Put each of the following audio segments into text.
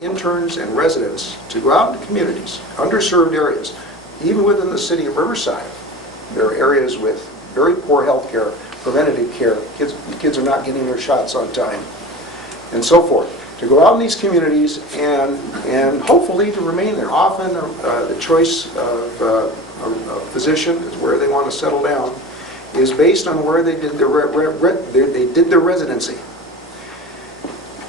interns and residents to go out into communities, underserved areas, even within the city of Riverside. There are areas with very poor health care, preventative care, kids are not getting their shots on time, and so forth. To go out in these communities and hopefully to remain there. Often the choice of a physician is where they want to settle down is based on where they did their residency.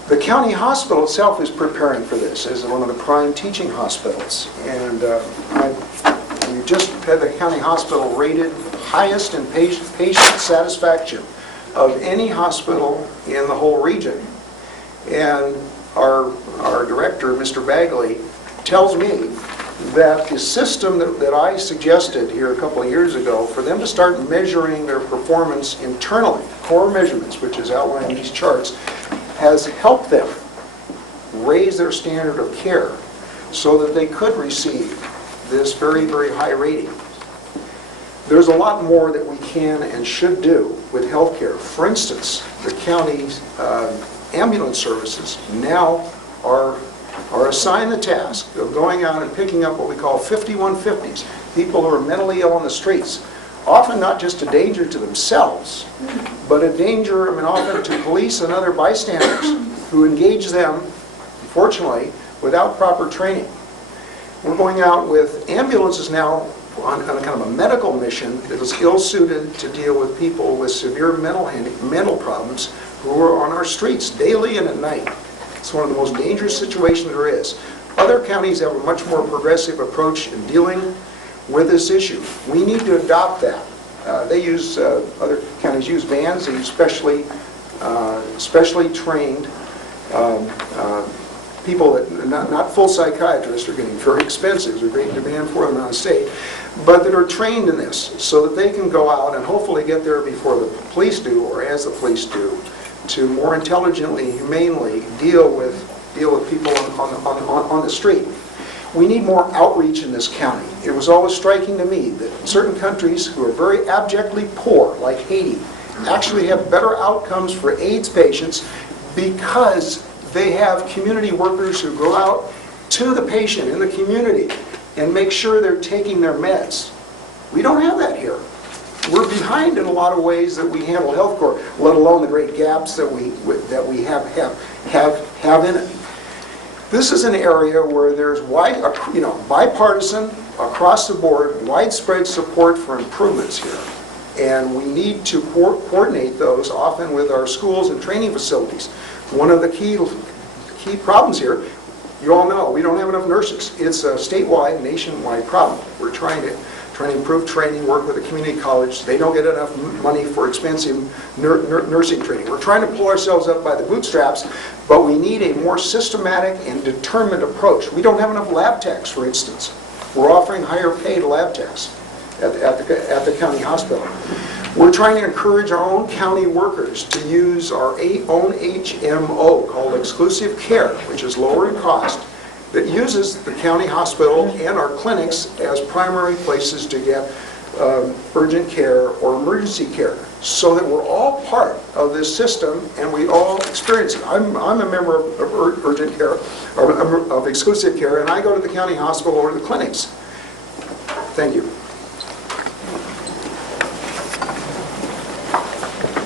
The county hospital itself is preparing for this as one of the prime teaching hospitals, and we just had the county hospital rated highest in patient satisfaction of any hospital in the whole region. And our director, Mr. Bagley, tells me that the system that I suggested here a couple of years ago for them to start measuring their performance internally, core measurements, which is outlined in these charts, has helped them raise their standard of care so that they could receive this very, very high rating. There's a lot more that we can and should do with healthcare. For instance, the county's ambulance services now are assigned the task of going out and picking up what we call 5150s, people who are mentally ill on the streets, often not just a danger to themselves, but a danger, often to police and other bystanders who engage them, unfortunately, without proper training. We're going out with ambulances now on a kind of a medical mission that is ill-suited to deal with people with severe mental problems who are on our streets daily and at night. It's one of the most dangerous situations there is. Other counties have a much more progressive approach in dealing with this issue. We need to adopt that. Other counties use vans. They use specially trained people that not full psychiatrists are getting very expensive. There's a great demand for them out of state, but that are trained in this so that they can go out and hopefully get there before the police do or as the police do to more intelligently, humanely deal with people on the street. We need more outreach in this county. It was always striking to me that certain countries who are very abjectly poor, like Haiti, actually have better outcomes for AIDS patients because they have community workers who go out to the patient in the community and make sure they're taking their meds. We don't have that here. We're behind in a lot of ways that we handle healthcare, let alone the great gaps that we have in it. This is an area where there's bipartisan, across the board, widespread support for improvements here. And we need to coordinate those often with our schools and training facilities. One of the key problems here, you all know, we don't have enough nurses. It's a statewide, nationwide problem. We're trying to improve training, work with a community college. They don't get enough money for expensive nursing training. We're trying to pull ourselves up by the bootstraps, but we need a more systematic and determined approach. We don't have enough lab techs, for instance. We're offering higher paid lab techs at the county hospital. We're trying to encourage our own county workers to use our own HMO called exclusive care, which is lower in cost, that uses the county hospital and our clinics as primary places to get urgent care or emergency care, so that we're all part of this system and we all experience it. I'm a member of urgent care, or of exclusive care, and I go to the county hospital or the clinics. Thank you.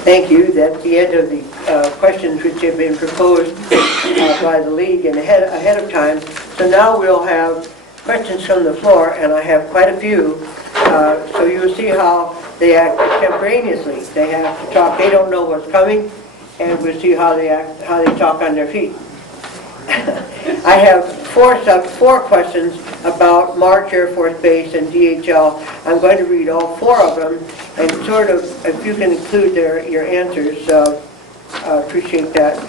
Thank you. That's the end of the questions which have been proposed by the League and ahead of time. So now we'll have questions from the floor, and I have quite a few. So you'll see how they act contemporaneously. They have to talk. They don't know what's coming, and we'll see how they act, how they talk on their feet. I have four questions about March Air Force Base and DHL. I'm going to read all four of them, and sort of, if you can include your answers, appreciate that.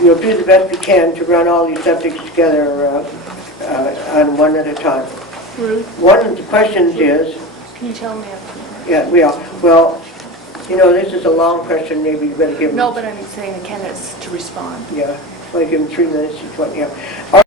We'll do the best we can to run all these subjects together on one at a time. Ruth? One of the questions is... Can you tell me? Yeah, we are. Well, this is a long question. Maybe you better give them... No, but I'm saying the candidates to respond. Yeah, well, give them 3 minutes each one. Yeah.